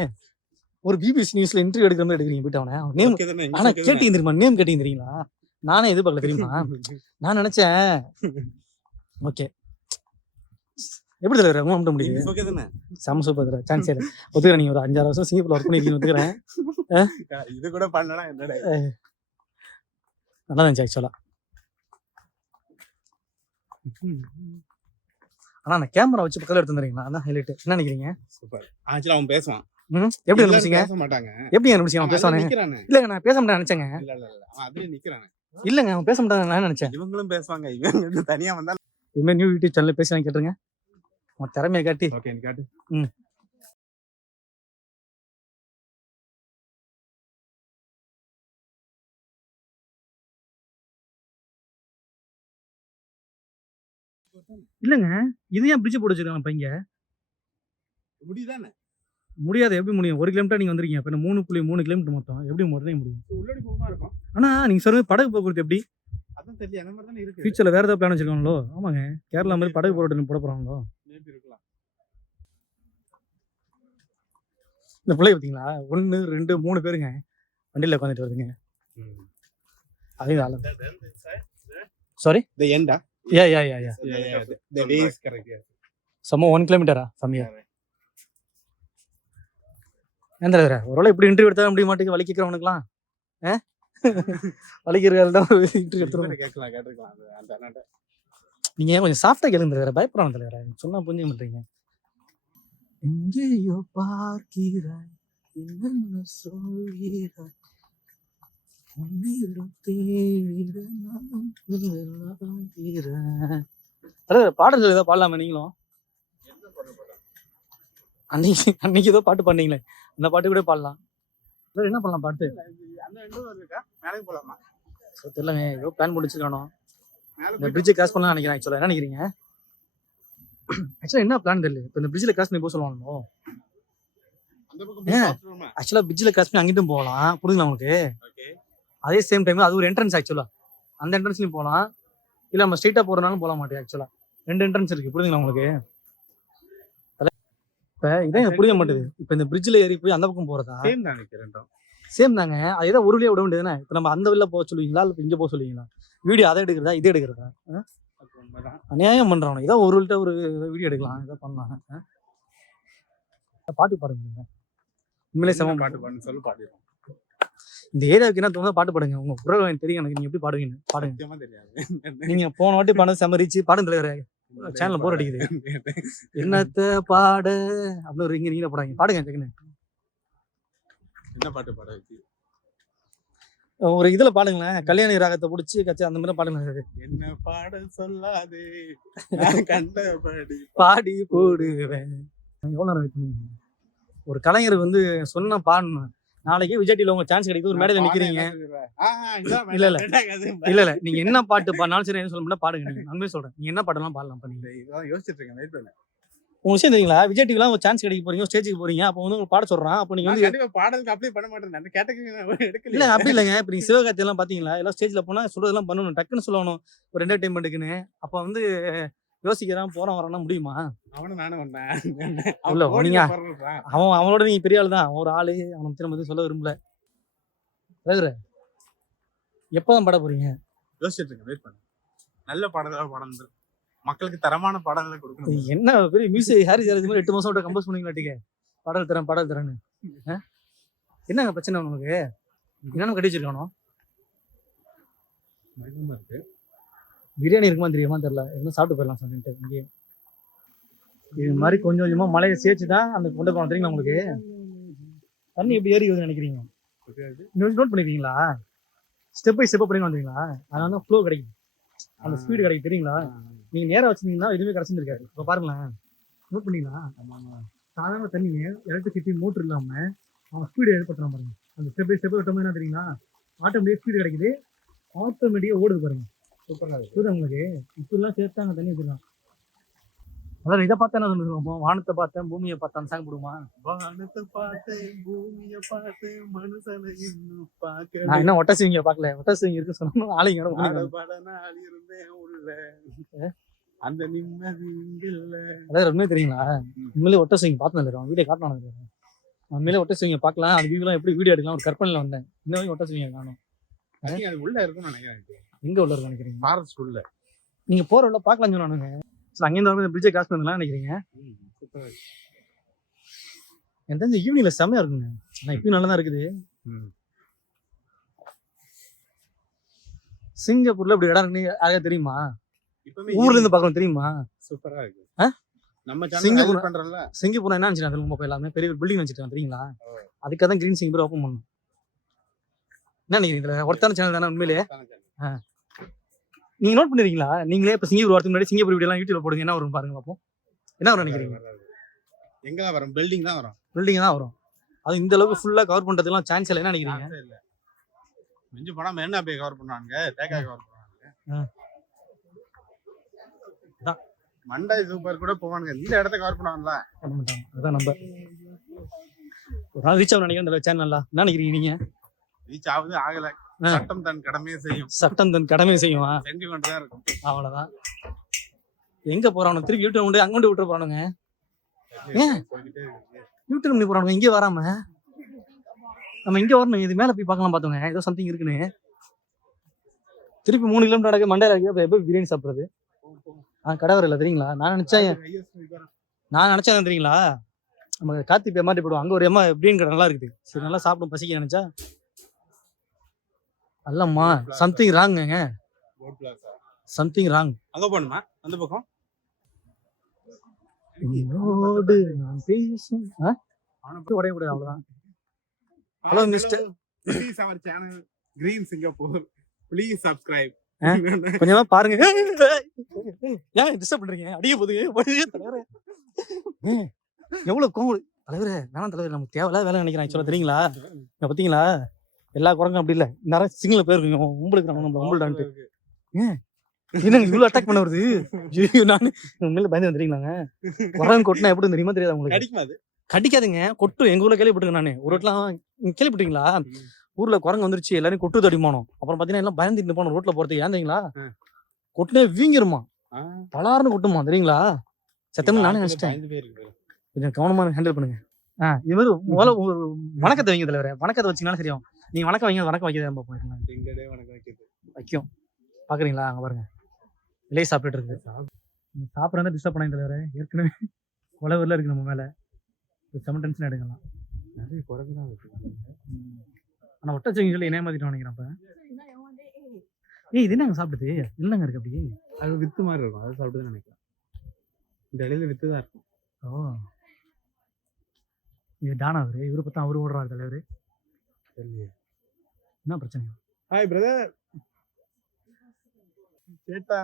ஒரு BBC நியூஸ்ல interview எடுக்கிற மாதிரி எடுக்கிறீங்க போயிட்டு அவனை நேம்? ஆனா? கேட்டீங்க தெரியுமா நேம் கேட்டீங்க தெரியுங்களா நானே எதிர்பார்க்கல தெரியுமா நான் நினைச்சேன் ஓகே எப்படி தலைவர் ரொம்ப okay தானே? செம சூப்பர் தலைவர் சான்ஸ் இல்லை. ஒத்துக்கிறேன் நீங்க ஒரு அஞ்சாறு வருஷம் சிங்கப்பூர்ல ஒர்க் பண்ணிருக்கீங்க ஒத்துக்கிறேன். இது கூட பண்ணலனா என்னடா? நல்லா இருந்துச்சு ஆக்சுவலா ஆனா அந்த கேமரா வச்சு பக்கத்துல எடுத்து வந்துறீங்களா அதான் ஹைலைட் என்ன நினைக்கிறீங்க? Super. Actually அவன் பேசுவான். எப்படி நினைச்சீங்க? பேச மாட்டாங்க. எப்படி நினைச்சீங்க? அவன் பேசுவானே. இல்லங்க நான் பேச மாட்டேன் நினைச்சேங்க. இல்ல, இல்ல, இல்ல. அவன் அதுலயே நிக்கிறானே. இல்லங்க அவன் பேச மாட்டான் நான் நினைச்சேன்? இவங்களும் பேசுவாங்க. இவங்க தனியா வந்தா இதுமாதிரி நியூ யூடியூப் சேனல் பேசி கேட்டுருங்க. உன் திறமையை காட்டி. ஓகே நீ காட்டு. ம். இல்லங்க. இது ஏன் பிரிட்ஜ் போட்டு வச்சிருக்காங்க இங்க முடியுதானே? முடியாது. எப்படி முடியும்? ஒரு கிலோமீட்டர் நீங்க வந்திருக்கீங்க. இப்ப மூணு புள்ளி மூணு கிலோமீட்டர் மொத்தம். எப்படி உடனே முடியும்? உள்ளடி போகமா இருக்கும். ஆனா நீங்க சொல்றது படகு போக்குவரத்து எப்படி? அதான் தெரியல. அந்த மாதிரி தானே இருக்கு ஃபியூச்சர்ல வேற ஏதாவது பிளான் வச்சிருக்காங்களோ? ஆமாங்க. கேரளா மாதிரி படகு போராட்டம் போட போறாங்களோ? இந்த பிள்ளை பார்த்தீங்களா ஒன்று ரெண்டு மூணு பேருங்க. வண்டியில் உட்காந்துட்டு வருதுங்க. அதே ஆளு. Sorry end ah? Yeah yeah yeah yeah yeah yeah the, the way is correct yeah. சும்மா ஒன் கிலோமீட்டரா சம்யா ஏன் தலைவர ஒரு இப்படி இன்டர்வியூ எடுத்தா முடிய மாட்டேங்குது வலி கேட்கறவனுக்குலாம் ஆ வலிக்கிறதால தான் இன்டர்வியூ எடுத்துருவோம் இவரை கேட்கலாம் கேட்டுக்கலாம் அந்த அந்த அண்ணாட்ட நீங்க ஏன் கொஞ்சம் சாஃப்டா கேளுங்க தலைவர பயப்படுறாங்க தலைவர சொன்னா புரிஞ்சுக்க மாட்டீங்க. எங்கேயோ பார்க்கிறாய் என்னென்ன சொல்கிறாய்? தலைவர் பாடல்கள் ஏதோ பாடலாமா நீங்களும்? அன்னைக்கு அன்னைக்கு ஏதோ பாட்டு பண்ணீங்களே அந்த பாட்டு கூட பாடலாம். என்ன பண்ணலாம் பாட்டு? தெரியலங்க ஏதோ பிளான் முடிச்சிருக்கானோ மேலே இந்த பிரிட்ஜை கிராஸ் பண்ணலாம் நினைக்கிறேன் ஆக்சுவலா என்ன நினைக்கிறீங்க? ஆக்சுவலா என்ன பிளான் தெரியல. இப்போ இந்த பிரிட்ஜில் கிராஸ் பண்ணி போக சொல்லுவாங்களோ அந்த பக்கம் போய் பார்த்துருவோமா? ஆக்சுவலா பிரிட்ஜில் கிராஸ் பண்ணி அங்கிட்டும் போகலாம். புரியுங்களா உங்களுக்கு? அதே சேம் டைம் அது ஒரு என்ட்ரன்ஸ் ஆக்சுவலா அந்த என்ட்ரன்ஸ்லயும் போகலாம். இல்ல நம்ம ஸ்ட்ரைட்டா போறதுனாலும் போக மாட்டேன் ஆக்சுவலா ரெண்டு என்ட்ரன்ஸ் இருக்கு. புரியுதுங்களா உங்களுக்கு? இப்ப இதான் எனக்கு புரிய மாட்டேது. இப்ப இந்த பிரிட்ஜ்ல ஏறி போய் அந்த பக்கம் போறதா? சேம் தான் நினைக்கிறேன் ரெண்டும். சேம் தாங்க. அது ஏதோ ஒரு வழியா விட வேண்டியதுதானே? இப்ப நம்ம அந்த வெளில போக சொல்லுவீங்களா? இல்ல இங்க போக சொல்லுவீங்களா? வீடியோ அதை எடுக்கிறதா இது எடுக்கிறதா? அநியாயம் பண்றான் ஏதோ ஒரு ஒரு வீடியோ எடுக்கலாம். ஏதோ பண்ணலாம்? பாட்டு பாடுங்க. உண்மையிலே செம பாட்டு பாட்டு சொல்லு பாடிடுவோம். இந்த ஏரியாவுக்கு என்ன தோணுதோ பாட்டு பாடுங்க. உங்க குரல் எனக்கு தெரியும். எனக்கு நீங்க எப்படி பாடுவீங்க பாடுங்க. தெரியாது. நீங்க போன வாட்டி பண்ண செமரிச்சு பாடுங்க தலைவரே. Channel bore அடிக்குது. என்னத்த பாட? அப்படின்னு ஒரு இங்க நீங்க போடாங்க பாடுங்க. என்ன பாட்டு பாட ஒரு இதுல பாடுங்களேன். கல்யாணி ராகத்தை பிடிச்சி கச்சி அந்த மாதிரி பாடுங்க என்ன பாட சொல்லாதே. நான் கண்டபடி பாடி போடுவேன். எவ்வளவு நேரம் பண்ணீங்க? ஒரு கலைஞர் வந்து சொன்ன பாடணும். நாளைக்கு விஜய் டிவில உங்க சான்ஸ் கிடைக்குது. ஒரு மேடையில நிக்கிறீங்க. இல்ல, இல்ல. இல்ல இல்ல. நீங்க என்ன பாட்டு பாடினாலும் சரி என்ன சொல்ல முடியாது பாடுங்க. உண்மையை சொல்றேன். நீங்க என்ன பாட்டெல்லாம் பாடலாம் பண்ணீங்க யோசிச்சுட்டு இருக்கேன். வெயிட் உங்க விஷயம் தெரியுங்களா? விஜய் டிவிலாம் ஒரு சான்ஸ் கிடைக்க போறீங்க ஸ்டேஜுக்கு போறீங்க. அப்போ வந்து உங்களுக்கு பாட சொல்றான். அப்போ நீங்க வந்து பாடலுக்கு அப்ளை பண்ண மாட்டேன். கேட்டகரி எடுக்கல இல்ல அப்படி இல்லைங்க. இப்ப நீங்க சிவகார்த்தி எல்லாம் பாத்தீங்களா? எல்லாம் ஸ்டேஜ்ல போனா சொல்றதெல்லாம் பண்ணணும். டக்குன்னு சொல்லணும். ஒரு என்டர்டைன்மெண்ட்டுக்குன்னு அப்ப வந்து யோசிக்கிறான் போறான் வரானா முடியுமா? அவனும் நானும் இல்ல, நீங்க- அவன் அவனோட நீங்க பெரிய ஆள் தான். ஒரு ஆளு. அவனை பத்தி நம்ம எதுவும் சொல்ல விரும்பல. எப்பதான் பாட போறீங்க? யோசிச்சுட்டு இருக்கேன். வெயிட் பண்ணு. நல்ல பாடல்களா பாடல் மக்களுக்கு தரமான பாடல்களை கொடுக்கணும். என்ன பெரிய மியூசிக் ஹாரி சார் மாதிரி எட்டு மாசம் கம்போஸ் பண்ணீங்களாட்டிக்க பாடல் தரேன் பாடல் தரேன்னு? என்னங்க பிரச்சனை உங்களுக்கு? என்னன்னு கட்டி வச்சிருக்கானோ பிரியாணி இருக்குமா தெரியுமா? தெரியல. என்ன சாப்பிட்டு போயிடலாம் சொல்லிட்டு இங்கே இது மாதிரி கொஞ்சம் கொஞ்சமா மலையை சேர்த்து தான் அந்த கொண்டு போகணும் தெரியுங்களா உங்களுக்கு? தண்ணி எப்படி ஏறி வருதுன்னு நினைக்கிறீங்க. நோட் பண்ணிருக்கீங்களா ஸ்டெப் பை ஸ்டெப் பண்ணி வந்தீங்களா? அதனால தான் ஃப்ளோ கிடைக்கும் அந்த ஸ்பீடு கிடைக்கும் தெரியுங்களா? நீங்க நேரா வச்சிருந்தீங்கன்னா எதுவுமே கிடைச்சிருக்காரு இப்போ பாருங்களேன். நோட் பண்ணீங்களா சாதாரண தண்ணி எலக்ட்ரிசிட்டி மோட்டர் இல்லாம அவன் ஸ்பீடு ஏற்படுத்துறான் பாருங்க. அந்த ஸ்டெப் பை ஸ்டெப் விட்டோம் என்ன தெரியுங்களா? ஆட்டோமேட்டிக் ஸ்பீடு கிடைக்குது. ஆட்டோமேட்டிக்கா ஓடுது பாருங்க. சூப்பரா இருக்கு. புரியுதா உங்களுக்கு? இப்படிலாம் சேர்த்தாங்க தண்ணி வச்சிடலாம் அதாவது இதை பார்த்தா என்ன சொல்லுவோம் வானத்தை பார்த்தேன் பூமியை பார்த்தேன் சாங் போடுமா வானத்தை பார்த்தேன் பூமியை பார்த்தேன் மனுஷனை இன்னும் நான் பார்க்கல என்ன ஒட்ட சிவிங்க பார்க்கல. ஒட்ட சிவிங்க இருக்கு சொன்னா ஆளுங்க நாள் இருந்தேன் உள்ள. அந்த நிம்மதி இல்ல அதாவது உண்மையே தெரியுங்களா? உண்மையிலே ஒட்ட சிவிங்க பார்த்தேன் இல்லை வீடியோ காட்டணும் உண்மையிலே ஒட்ட சிவிங்க பார்க்கலாம். அது வீடியோலாம் எப்படி வீடியோ எடுக்கலாம்? ஒரு கற்பனையில் வந்தேன். இன்ன வரைக்கும் ஒட்ட சிவிங்க காணும் அது உள்ள இருக்கும்னு நினைக்கிறேன். எங்க உள்ள இருக்கு நினைக்கிறீங்க? ஃபாரஸ்ட் உள்ள. நீங்க போற உள்ள பார்க்கலாம் சொன்னானுங்க. சரி அங்கேருந்து வரும்போது பிரிட்ஜை கிராஸ் பண்ணலாம் நினைக்கிறீங்க? எனக்கு தெரிஞ்ச ஈவினிங்ல செம்மையா இருக்குங்க. ஆனா இப்பயும் நல்லா தான் இருக்குது. சிங்கப்பூர்ல இப்படி இடம் இருக்கு யாரையா தெரியுமா? ஊர்ல இருந்து பார்க்கணும் தெரியுமா? சூப்பரா இருக்கு? நம்ம சிங்கப்பூர் பண்றோம்ல. சிங்கப்பூர் என்ன நினைச்சு திரும்ப போய் எல்லாமே பெரிய பில்டிங் வச்சுட்டு தெரியுங்களா? அதுக்காக தான் கிரீன் சிங்கப்பூர் ஓப்பன் பண்ணணும். என்ன நினைக்கிறீங்க? ஒருத்தான சேனல் தானே உண்மையிலேயே நீங்க நோட் பண்ணிருக்கீங்களா? நீங்களே இப்ப சிங்கப்பூர் வரதுக்கு முன்னாடி சிங்கப்பூர் வீடியோ எல்லாம் யூடியூப்ல போடுங்க. என்ன வரும் பாருங்க பார்ப்போம் என்ன வரும் நினைக்கிறீங்க? எங்க தான் வரும்? பில்டிங் தான் வரும். பில்டிங் தான் வரும். அது இந்த அளவுக்கு ஃபுல்லா கவர் பண்றதுலாம் சான்ஸ் இல்லை. என்ன நினைக்கிறீங்க? மிஞ்சி போனா மெரினா போய் கவர் பண்ணுவாங்க தேக்கா கவர் பண்ணுவாங்க. மண்டாய் சூப்பர் கூட போவானுங்க. இந்த இடத்த கவர் பண்ணுவாங்கல்ல பண்ண மாட்டாங்க. அதான் நம்ம. ஒரு நாள் ரீச் ஆகும் நினைக்கிறேன். இந்த சேனல்ல என்ன நினைக்கிறீங்க நீங்க? ரீச் ஆகுது ஆகல. சட்டம் தன் கடமையை செய்யும். சட்டம் தன் கடமை செய்யுமா? செஞ்சு கொண்டு தான் இருக்கும். அவ்வளவுதான். எங்க போறானு? திருப்பி யூடியூப் கொண்டு அங்க கொண்டு விட்டுற போறானுங்க. ஏன்? யூடியூப் பண்ணி போறானுங்க. இங்கே வராம? நம்ம இங்க வரணும். இது மேல போய் பார்க்கலாம் பார்த்தோங்க ஏதோ சம்திங் இருக்குன்னு. திருப்பி மூணு கிலோமீட்டர் நடக்க மண்டையில இருக்கு எப்போ பிரியாணி சாப்பிடுறது? ஆ கடை வரல தெரியுங்களா? நான் நினைச்சேன். நான் நினைச்சேன் தெரியுங்களா? நம்ம கார்த்திக் ஏமாட்டி போடுவோம் அங்க ஒரு ஏமா பிரியாணி கடை நல்லா இருக்குது. சரி நல்லா சாப்பிடும் பசிக்க நினைச்சா அல்லம்மா சம்திங் ராங்குங்க. சம்திங் ராங் அங்க போகணுமா? அந்த பக்கம்? உன்னோடு நான் பேசும். ஆ? உடையக்கூடாது அவ்வளவுதான். Hello, mister. Please our channel. Green Singapore please subscribe? கொஞ்சமா பாருங்க. ஏன் டிஸ்டர்ப் பண்றீங்க. அடிக்க போகுது, தலைவரே. எவ்வளவு கோவம். தலைவரே வேணாம் தலைவர் நமக்கு தேவையில்ல வேலை நினைக்கிறேன். சொல்ல தெரியுங்களா? பாத்தீங்களா? எல்லா குரங்கும் அப்படி இல்ல. நிறைய சிங்கிள் பேர் உங்களுக்கு நம்மள உங்கள்டான்ட்டு என்னங்க இவ்வளவு அட்டாக் பண்ண வருது? ஐயோ, நானு உண்மையில பயந்து வந்துட்டீங்களாங்க குரங்கு கொட்டினா எப்படி தெரியுமா தெரியாது உங்களுக்கு? கிடைக்குமா அது? கடிக்காதுங்க. கொட்டு. எங்க ஊர்ல கேள்விப்பட்டிருக்கேன் நானு. ஒரு நீங்க கேள்விப்பட்டீங்களா ஊர்ல குரங்கு வந்துருச்சு. எல்லாரும் கொட்டு தடிமானோம் அப்புறம் பாத்தீங்கன்னா எல்லாம் பயந்துட்டு போனோம். ரோட்ல போறதுக்கு. ஏன் தெரியுங்களா? ஆ. கொட்டுனே வீங்கிருமா. பலாருன்னு கொட்டுமா தெரியுங்களா? சத்தம் நானே நினைச்சிட்டேன். கொஞ்சம் கவனமா ஹேண்டில் பண்ணுங்க. ஆ இது மாதிரி முதல்ல ஒரு வணக்கத்தை வைங்க தலைவரே. வணக்கத்தை வச்சீங்கனாலும் தெரியும். நீங்க வணக்கம் வைங்க வணக்கம் வைக்கிறத பார்ப்போம் திங்கடே வணக்கம் வைக்கிறது. வைக்கும். பாக்குறீங்களா? அங்க பாருங்க. இலையை சாப்பிட்டுட்டு இருக்கு. நீங்க சாப்பிட்றதா டிஸ்டர்ப் பண்ணாங்க தலைவரே ஏற்கனவே உழவுல இருக்கு நம்ம மேல. செம டென்ஷன் எடுக்கலாம் நிறைய குரங்கு தான் இருக்கு. ஆனா ஒட்டச்சிங்க சொல்லி இணைய மாத்திட்டு நினைக்கிறேன் அப்ப. ஏய் இது என்னங்க சாப்பிடுது இல்லைங்க இருக்கு அப்படி அது வித்து மாதிரி இருக்கும். அது சாப்பிட்டு நினைக்கிறேன். இந்த இடையில வித்து தான் இருக்கும். ஓ. இது டானா அவரு? இவரை பார்த்தா அவரு ஓடுறாரு தலைவர். தெரியலையே. என்ன பிரச்சனை? ஹாய் பிரதர்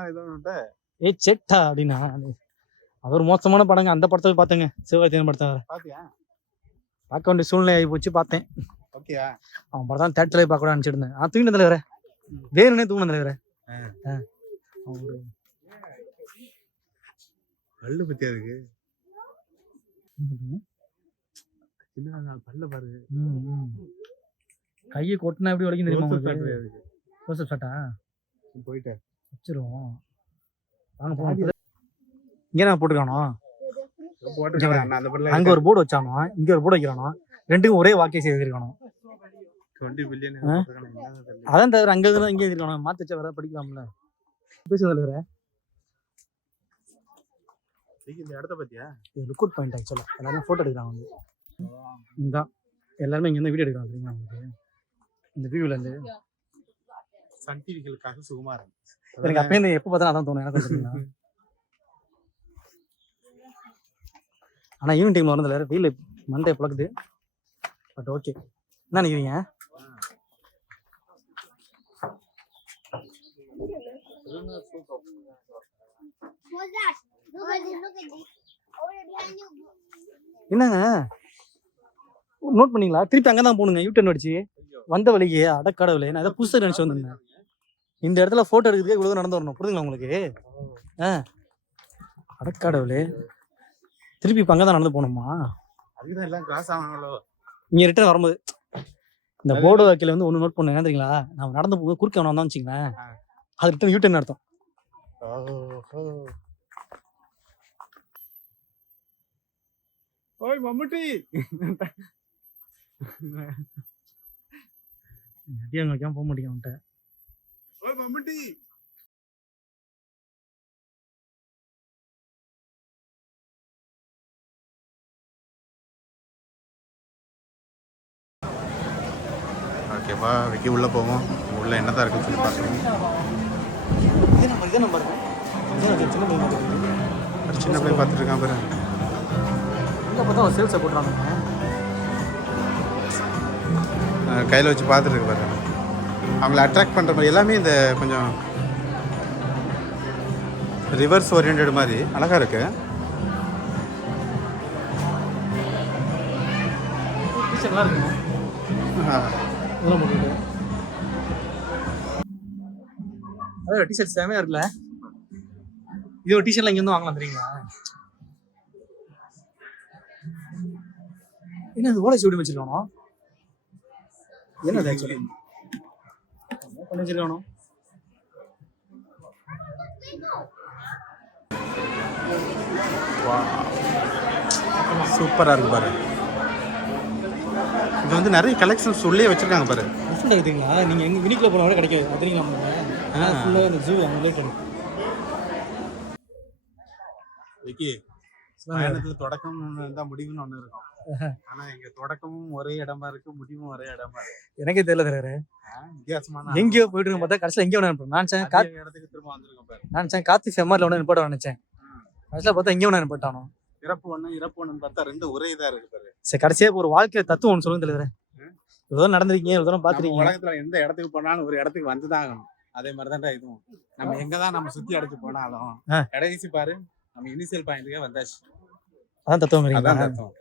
ஏதோ ஒன்றுட்ட ஏய் செட்டா அப்படின்னா அது ஒரு மோசமான படங்க. அந்த படத்தை பார்த்தேங்க சிவகார்த்திகேயன் படத்தை. பாத்தியா? பார்க்க வேண்டிய சூழ்நிலை ஆகி போச்சு பார்த்தேன். ஓகேயா? அவன் படம் தான் தேட்டரில் பார்க்க நினச்சிட்டு இருந்தேன் நான் தூங்கின தலைவரே வேணுனே தூங்கின தலைவரே பல்லு பத்தியா இருக்கு என்ன பல்ல பாரு. கையை கொட்டினா எப்படி வலிக்கும் தெரியுமா உங்களுக்கு. ரோசப் ஷாட்டா போயிட்டேன். வச்சிருவோம். வாங்க போவோம். இங்கே நான் போட்டுக்கானோ அங்க ஒரு போர்டு வச்சானோ? இங்க ஒரு போர்டு வைக்கிறானோ? ரெண்டுக்கும் ஒரே பில்லியன் ஆ? அதான் தவிர அங்க இருந்தா இங்கே இருக்கானோ மாத்தி வச்சா வேற படிக்கலாம்ல. பேசுறது தலைவரே இந்த இடத்த பத்தியா? இது லுக் பாயிண்ட் ஆக்சுவலா எல்லாரும் போட்டோ எடுக்கிறாங்க. வந்து இந்த எல்லாருமே இங்க இருந்து வீடியோ எடுக்கிறாங்க உங்களுக்கு? இந்த வியூல இருந்து. சன் டிவிகளுக்காக சுகுமாரன் எனக்கு அப்பயே இந்த எப்போ பார்த்தா அதான் தோணும். எனக்கு தெரியுங்களா ஆனா ஈவினிங் டைம்ல வரதில்ல வெயில் மண்டே புழக்குது. பட் ஓகே என்ன நினைக்கிறீங்க. என்னங்க? நோட் பண்ணீங்களா? திருப்பி அங்கே தான் போகணுங்க யூட்டர்ன் அடிச்சு. வந்த வழிக்கு அடக்கடவுளே நான் ஏதோ புதுசாக நினச்சி வந்திருந்தேன். இந்த இடத்துல ஃபோட்டோ எடுக்கிறதுக்கு இவ்வளோ நடந்து வரணும். புரியுதுங்களா உங்களுக்கு? ஆ. அடக்கடவுளே திருப்பி இப்போ அங்கே தான் நடந்து போகணுமா? அதுக்குதான் எல்லாம் ஆனாங்களோ இங்கே ரிட்டர்ன் வரும்போது இந்த போர்டு வாக்கில் வந்து ஒன்று நோட் பண்ண என்ன தெரியுங்களா நம்ம நடந்து போகும்போது குறுக்க வந்தோம் வச்சுங்களேன். அது ரிட்டர்ன் யூட்டர்ன் அர்த்தம். ஓய் மம்முட்டி. அடி அங்கே வைக்காம போக மாட்டேங்க அவன்கிட்ட. ஓகேப்பா விக்கி உள்ளே போவோம். உள்ள என்னதான் இருக்குன்னு சொல்லி பார்க்குறோம் இதே நம்பர் இதே நம்பர் சின்ன பையன் சின்ன பிள்ளை பார்த்துட்டு இருக்கான் பாரு. பார்த்தா சேல்ஸை போட்டுறாங்க கையில் வச்சு பார்த்துட்டு இருக்கு பாரு அவங்கள அட்ராக்ட் பண்ணுற மாதிரி எல்லாமே இந்த கொஞ்சம் ரிவர்ஸ் ஓரியன்ட் மாதிரி அழகாக இருக்கு. டீச்சர் நல்லா இருக்குங்க. ஆ, இதெல்லாம் போட்டுருக்கு. அதான் டிஷர்ட் செமையா இருக்குல்ல? இது ஒரு டிஷர்ட்ல இங்க இருந்து வாங்கலாம் தெரியுங்களா? என்ன இது ஓலை சூடி வச்சிருக்கானோ? என்ன அது ஆக்சுவலி பண்ணி வச்சிருக்கானோ சூப்பராக இருக்கு பாரு. இது வந்து நிறைய கலெக்ஷன்ஸ் உள்ளே வச்சிருக்காங்க பாரு. டிஃப்ரெண்ட் இருக்குங்களா நீங்க எங்க வினிக்குள்ள போனா கூட கிடைக்காது. அது தெரியுங்களா ஆ. ஃபுல்லாக அந்த ஜூ அவங்க ரிலேட்டட் விக்கி பயணத்தில் தொடக்கம் இருந்தால் முடிவுன்னு ஒன்று இருக்கும். ஆனால் இங்கே தொடக்கமும் ஒரே இடமா இருக்கு முடிவும் ஒரே இடமா இருக்கு. எனக்கே தெரியல ஆ, வித்தியாசமான எங்கேயோ போயிட்டு இருக்க பார்த்தா கடைசியில் எங்கேயோ ஒன்று நான் நினைச்சேன் கா அதே இடத்துக்கு திரும்ப வந்திருக்கோம் பாரு. நான் நினைச்சேன் கார்த்தி செம்மரில் ஒன்று நிப்பாட்ட நினைச்சேன். கடைசியில் பார்த்தா எங்கேயோ ஒன்று நிப்பாட்டானோ? இறப்பு ஒன்று இறப்பு ஒன்றுன்னு பார்த்தா ரெண்டு ஒரே இதாக இருக்கு பாரு. சரி கடைசியாக இப்போ ஒரு வாழ்க்கை தத்துவம் ஒன்று சொல்லுங்க தலைவரே. இவ்வளவு தூரம் நடந்திருக்கீங்க இவ்வளவு தூரம் நம்ம பாத்துருக்கீங்க. உலகத்துல எந்த இடத்துக்கு போனாலும் ஒரு இடத்துக்கு வந்துதான் ஆகணும். அதே மாதிரிதான்டா இதுவும். நம்ம எங்கதான் நம்ம சுத்தி அடிச்சு போனாலும். கடைசி பாரு நம்ம இனிஷியல் பாயிண்ட்டுக்கே வந்தாச்சு. அதான் தத்துவம் அதான் தத்துவம்.